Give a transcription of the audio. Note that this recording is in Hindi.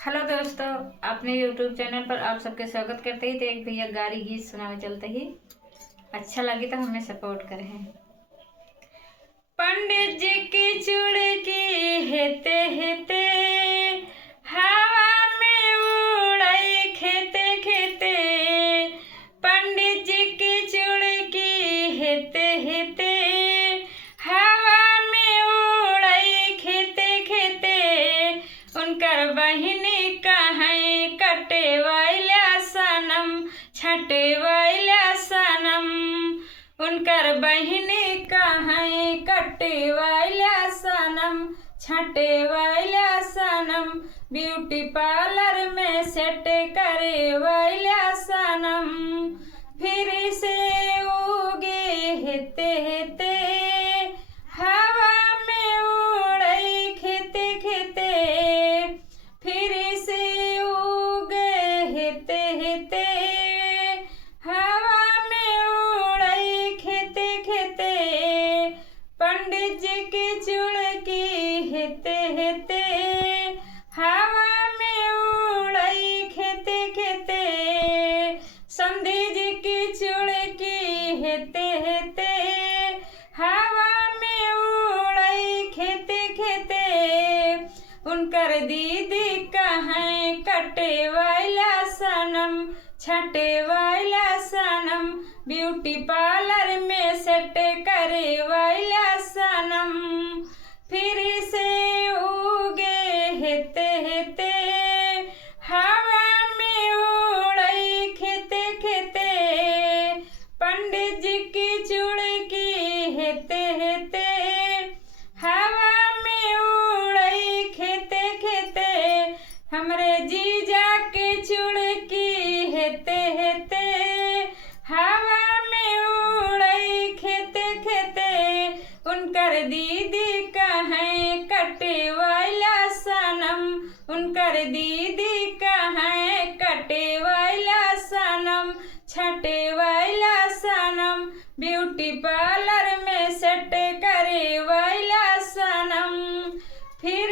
हेलो दोस्तों, अपने यूट्यूब चैनल पर आप सबके स्वागत करते ही तो एक भैया गाड़ी गीत सुनावे चलते ही अच्छा लगे तो हमें सपोर्ट करें। पंडित जी की चुड़की हेते हेते हवा में उड़ाई खेते खेते। पंडित जी की चुड़की हेते हेते हवा में उड़ाई खेते खेते। उनकर बहिनी कहीं कटे वाला सनम छटे वाला सनम। उनकर बहिनी कहीं कटे वाला सनम छटे वाला सनम। ब्यूटी पार्लर में सेट करे वाला सनम। फिर से उगे हेते हेते हवा में उड़ई खेते खेते। फिर से उगे हेते हेते हवा में उड़ई खेते खेते। पंडित जी की चुड़की हेते हेते हवा में उड़ई खेते खेते। समधी जी की चुड़की हेते हेते हवा में उड़ई खेते खेते। उनकर दीदी कहीं कटे वाला सनम छटे वाला सनम। ब्यूटी पार्लर में सेट करे वाला सनम। फिर से उगे हेते हेते हवा में उड़ई खेते खेते। पंडित जी की चुड़की हेते हेते हवा में उड़ई खेते खेते। हमरे जीजा के चुड़की हेते हेते हवा में उड़ई खेते खेते। उनकर दीदी कहीं कटे वाला सनम उनकर दीदी कहीं कटे वाला सनम छटे वाला सनम। ब्यूटी पार्लर में सेट करे वाला सनम। फिर